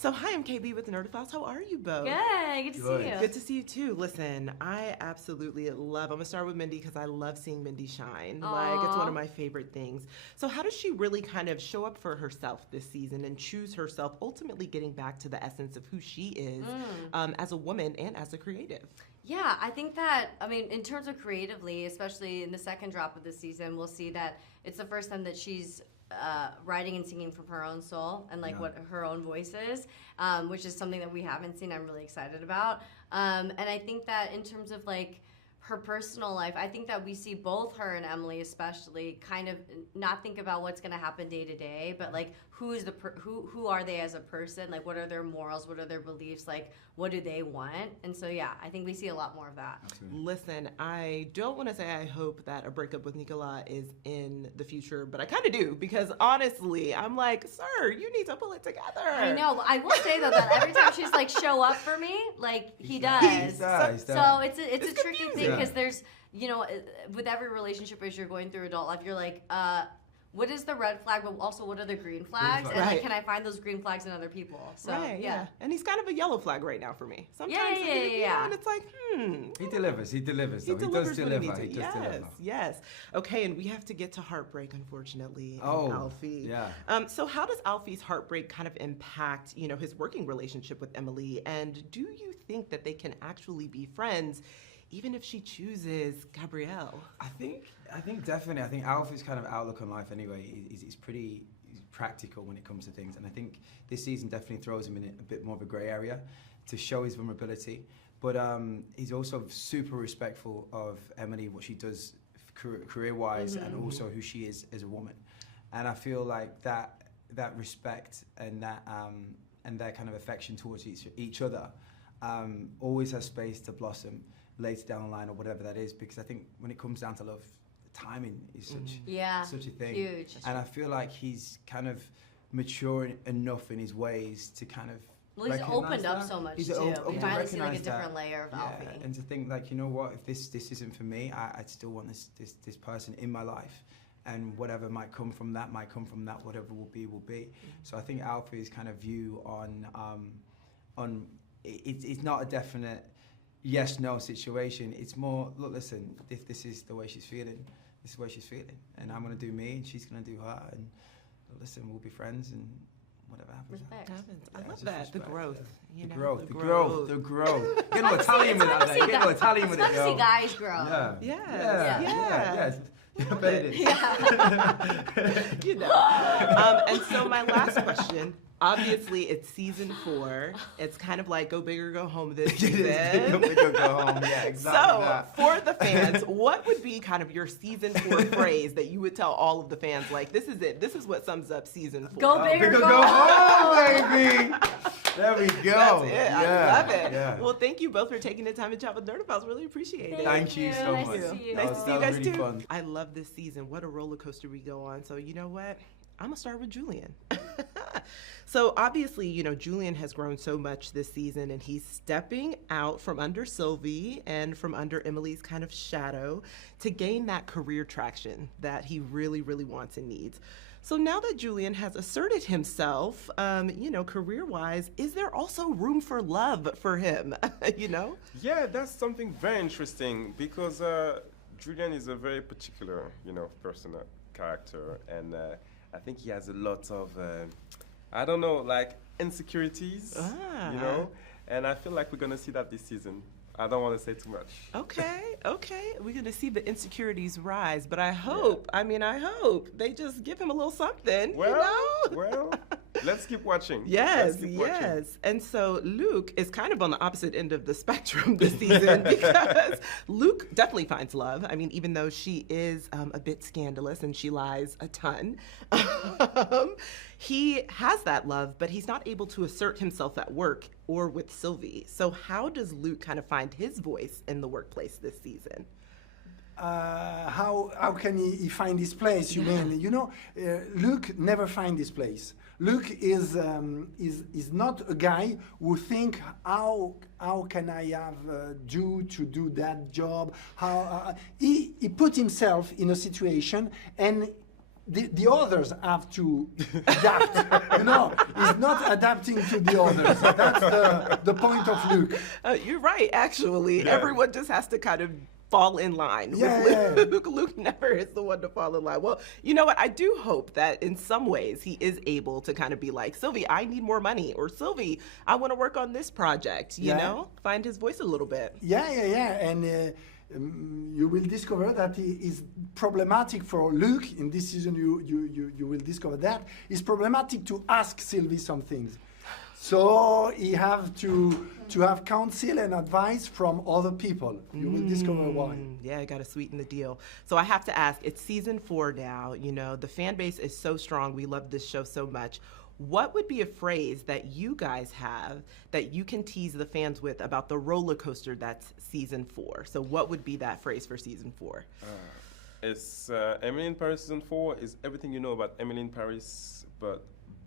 So hi, I'm KB with the Nerdophiles. How are you both? Good to see you. Good to see you too. Listen, I absolutely love, I'm gonna start with Mindy because I love seeing Mindy shine. Aww. Like, it's one of my favorite things. So how does she really kind of show up for herself this season and choose herself, ultimately getting back to the essence of who she is as a woman and as a creative? Yeah, I think that, in terms of creatively, especially in the second drop of the season, we'll see that it's the first time that she's writing and singing from her own soul and what her own voice is, which is something that we haven't seen. I'm really excited about. And I think that in terms of her personal life, I think that we see both her and Emily especially kind of not think about what's going to happen day to day, but who are they as a person? What are their morals? What are their beliefs? What do they want? And so, yeah, I think we see a lot more of that. Absolutely. Listen, I don't want to say I hope that a breakup with Nicolas is in the future, but I kind of do, because honestly, I'm like, sir, you need to pull it together. I know. I will say, though, that every time she's show up for me, he does. So it's a tricky thing, because there's, with every relationship as you're going through adult life, you're like, what is the red flag, but also what are the green flags? And can I find those green flags in other people? So, yeah. And he's kind of a yellow flag right now for me. Sometimes and it's like, He delivers. He does deliver. Yes. Okay, and we have to get to heartbreak, unfortunately. Alfie. Yeah. So how does Alfie's heartbreak kind of impact, his working relationship with Emily? And do you think that they can actually be friends, even if she chooses Gabriel? I think definitely. I think Alfie's kind of outlook on life anyway is pretty practical when it comes to things, and I think this season definitely throws him in a bit more of a grey area to show his vulnerability. But he's also super respectful of Emily, what she does career-wise, and also who she is as a woman. And I feel like that respect and that kind of affection towards each other always has space to blossom later down the line, or whatever that is, because I think when it comes down to love, timing is such a thing. Huge. And I feel like he's kind of mature enough in his ways to kind of he's opened up so much too. We finally see a different layer of Alfie. And to think you know what, if this isn't for me, I still want this person in my life, and whatever might come from that, whatever will be. So I think Alfie's kind of view on it's not a definite yes/no situation. It's more, look, listen, if this is the way she's feeling, this is the way she's feeling, and I'm gonna do me, and she's gonna do her, and listen, we'll be friends, and whatever happens. Respect. I love that. The growth. The growth. Get no Italian with it. Get no Italian with it. It's fun to see guys grow. Yeah. Bet it is. And so my last question. Obviously, it's season 4. It's kind of like go big or go home this season. Go big or go home. Yeah, exactly. So, for the fans, what would be kind of your season 4 phrase that you would tell all of the fans? This is it. This is what sums up season 4. Go big or go home, baby. There we go. That's it. Yeah. I love it. Yeah. Well, thank you both for taking the time to chat with Nerdophiles. Really appreciate it. Thank you so much. Nice to see you. Nice to see you guys really too. Fun. I love this season. What a roller coaster we go on. So you know what? I'm gonna start with Julien. So obviously, Julien has grown so much this season, and he's stepping out from under Sylvie and from under Emily's kind of shadow to gain that career traction that he really, really wants and needs. So now that Julien has asserted himself, career-wise, is there also room for love for him? Yeah, that's something very interesting, because Julien is a very particular, personal character, and I think he has a lot of, insecurities, and I feel like we're going to see that this season. I don't want to say too much. Okay. We're going to see the insecurities rise, but I hope they just give him a little something, Well, let's keep watching. Yes. And so Luke is kind of on the opposite end of the spectrum this season, because Luke definitely finds love. Even though she is a bit scandalous and she lies a ton, he has that love, but he's not able to assert himself at work or with Sylvie. So how does Luke kind of find his voice in the workplace this season? How can he find his place? You mean, Luke never find his place. Luke is not a guy who think how can I have to do that job? He put himself in a situation, and the others have to adapt. He's not adapting to the others. That's the point of Luke. You're right, actually. Yeah. Everyone just has to kind of fall in line. Yeah, With Luke. Luke never is the one to fall in line. Well, you know what? I do hope that in some ways he is able to kind of be like, Sylvie, I need more money. Or Sylvie, I want to work on this project, you know? Find his voice a little bit. Yeah. And you will discover that he is problematic for Luke. In this season, you will discover that. It's problematic to ask Sylvie some things. So he have to have counsel and advice from other people. You will discover why. Yeah, I got to sweeten the deal. So I have to ask, it's season 4 now. The fan base is so strong. We love this show so much. What would be a phrase that you guys have that you can tease the fans with about the roller coaster that's season 4? So what would be that phrase for season 4? It's Emily in Paris season 4 is everything you know about Emily in Paris, but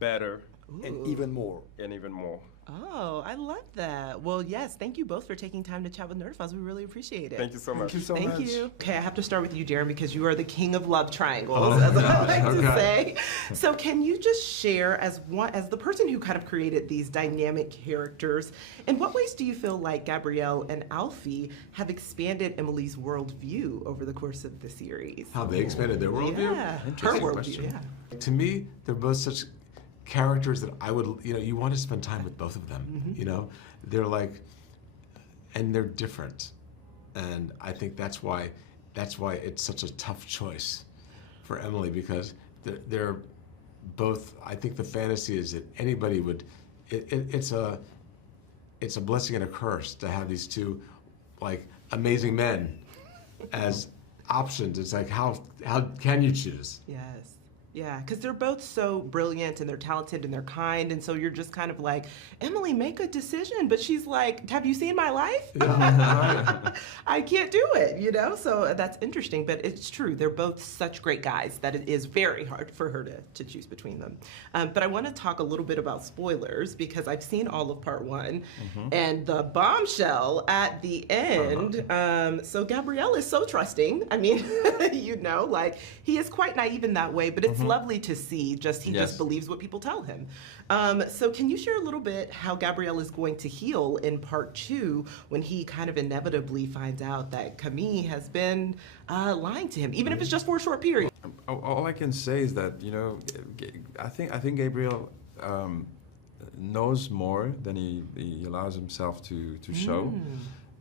better And even more. and even more. Oh, I love that. Well, yes, thank you both for taking time to chat with Nerdophiles. We really appreciate it. Thank you so much. Thank you so Thank much. you. Okay, I have to start with you, Darren, because you are the king of love triangles, Oh, as I like to okay. say. So can you just share, as the person who kind of created these dynamic characters, in what ways do you feel like Gabriel and Alfie have expanded Emily's worldview over the course of the series? How they expanded their worldview? Yeah, her Interesting worldview, question. yeah. To me, they're both such characters that I would, you want to spend time with both of them. They're like, and they're different, and I think that's why it's such a tough choice for Emily, because they're both. I think the fantasy is that anybody would. It's a blessing and a curse to have these two, like, amazing men as options. It's like, how can you choose? Yes. Yeah, because they're both so brilliant and they're talented and they're kind, and so you're just kind of like, Emily, make a decision. But she's like, have you seen my life? I can't do it, So that's interesting, but it's true. They're both such great guys that it is very hard for her to choose between them. But I want to talk a little bit about spoilers, because I've seen all of part 1 and the bombshell at the end. So Gabriel is so trusting. I mean, he is quite naive in that way, but it's lovely to see he just believes what people tell him. So can you share a little bit how Gabriel is going to heal in part 2 when he kind of inevitably finds out that Camille has been lying to him, even if it's just for a short period? All I can say is that I think Gabriel knows more than he allows himself to show,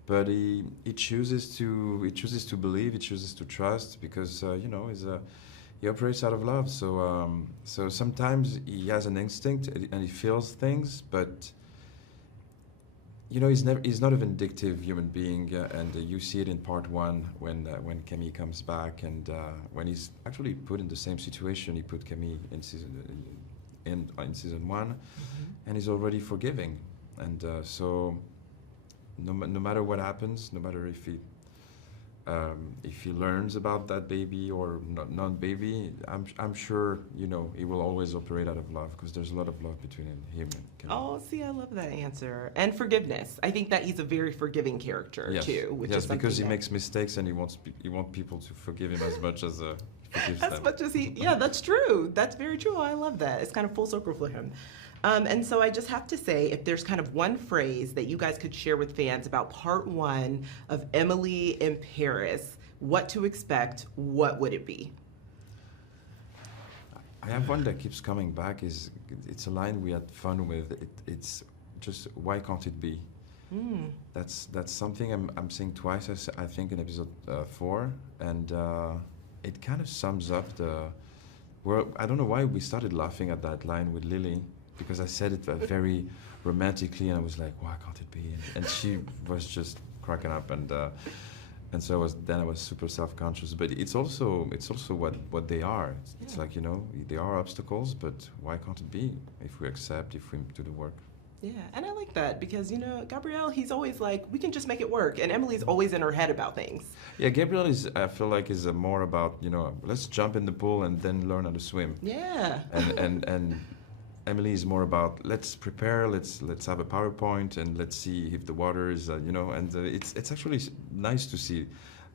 but he chooses to believe, he chooses to trust, because he operates out of love. So sometimes he has an instinct and he feels things, but he's not a vindictive human being, and you see it in part 1 when Camille comes back, and when he's actually put in the same situation he put Camille in season 1, and he's already forgiving, and so no matter what happens, no matter if he learns about that baby or non-baby, I'm sure he will always operate out of love, because there's a lot of love between him and Camille. Oh, see, I love that answer. And forgiveness. I think that he's a very forgiving character too, which is because he something makes mistakes and he wants people to forgive him as much as he forgives as them. much as that's true. That's very true. I love that. It's kind of full circle for him. And so I just have to say, if there's kind of one phrase that you guys could share with fans about part 1 of Emily in Paris, what to expect, what would it be? I have one that keeps coming back. It's a line we had fun with. It's just, why can't it be? That's something I'm saying twice, I think, in episode 4, and it kind of sums up I don't know why we started laughing at that line with Lily, because I said it very romantically, and I was like, why can't it be? And she was just cracking up, and so I was super self-conscious. But it's also what they are. It's like, they are obstacles, but why can't it be if we do the work? Yeah, and I like that, because, Gabriel, he's always like, we can just make it work, and Emily's always in her head about things. Yeah, Gabriel I feel like is more about, let's jump in the pool and then learn how to swim. Yeah. And Emily is more about, let's prepare, let's have a PowerPoint, and let's see if the water is, and it's actually nice to see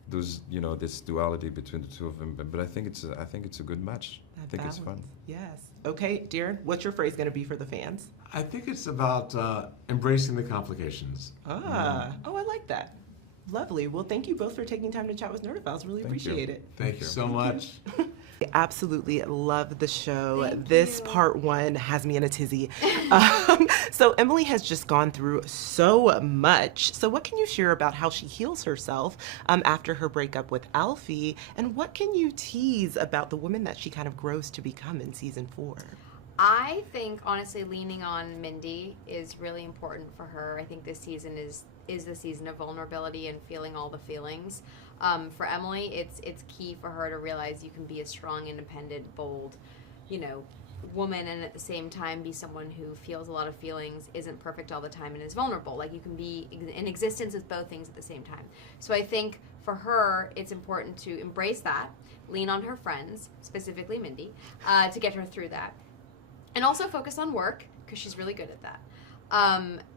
those, you know, this duality between the two of them. But I think it's a good match. I think it's fun. Yes. Okay, Darren, what's your phrase going to be for the fans? I think it's about embracing the complications. Oh, I like that. Lovely. Well, thank you both for taking time to chat with Nerdophiles. Really appreciate it. Thank you so much. I absolutely love the show. Thank This you. part 1 has me in a tizzy. So Emily has just gone through so much. So what can you share about how she heals herself after her breakup with Alfie? And what can you tease about the woman that she kind of grows to become in season 4? I think, honestly, leaning on Mindy is really important for her. I think this season is the season of vulnerability and feeling all the feelings. For Emily, it's key for her to realize you can be a strong, independent, bold, you know, woman, and at the same time be someone who feels a lot of feelings, isn't perfect all the time, and is vulnerable. Like, you can be in existence with both things at the same time. So I think for her, it's important to embrace that, lean on her friends, specifically Mindy, to get her through that. And also focus on work, because she's really good at that.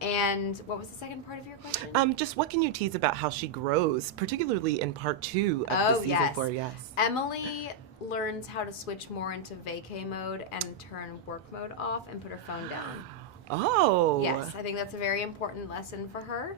And what was the second part of your question? Just what can you tease about how she grows, particularly in part 2 of the season 4? Yes. Emily learns how to switch more into vacay mode and turn work mode off and put her phone down. Oh. Yes, I think that's a very important lesson for her.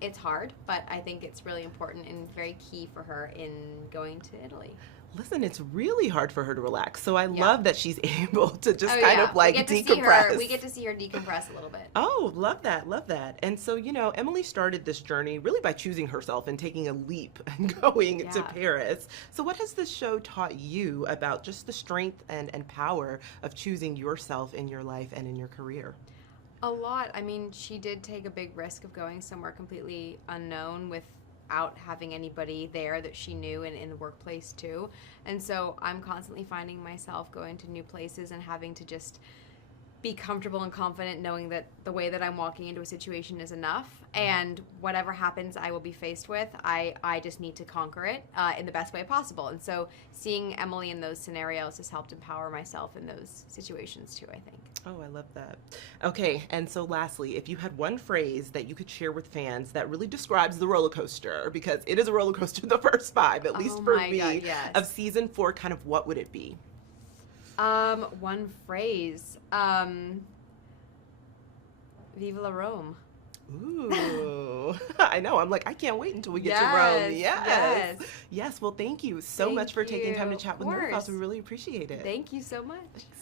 It's hard, but I think it's really important and very key for her in going to Italy. Listen, it's really hard for her to relax. So I love that she's able to just kind of we get to see her decompress a little bit. Oh, love that, love that. And so, you know, Emily started this journey really by choosing herself and taking a leap and going to Paris. So what has this show taught you about just the strength and power of choosing yourself in your life and in your career? A lot. I mean, she did take a big risk of going somewhere completely unknown without having anybody there that she knew and in the workplace too. And so I'm constantly finding myself going to new places and having to just be comfortable and confident knowing that the way that I'm walking into a situation is enough, and whatever happens I will be faced with, I just need to conquer it in the best way possible. And so seeing Emily in those scenarios has helped empower myself in those situations too, I think. Oh, I love that. Okay, and so lastly, if you had one phrase that you could share with fans that really describes the roller coaster, because it is a roller coaster the first 5, at least for me, God, yes. of season 4, kind of what would it be? One phrase. Vive la Rome. Ooh, I know. I'm like, I can't wait until we get to Rome. Yes. Well, thank you so much for taking time to chat with Nerdophiles. We really appreciate it. Thank you so much.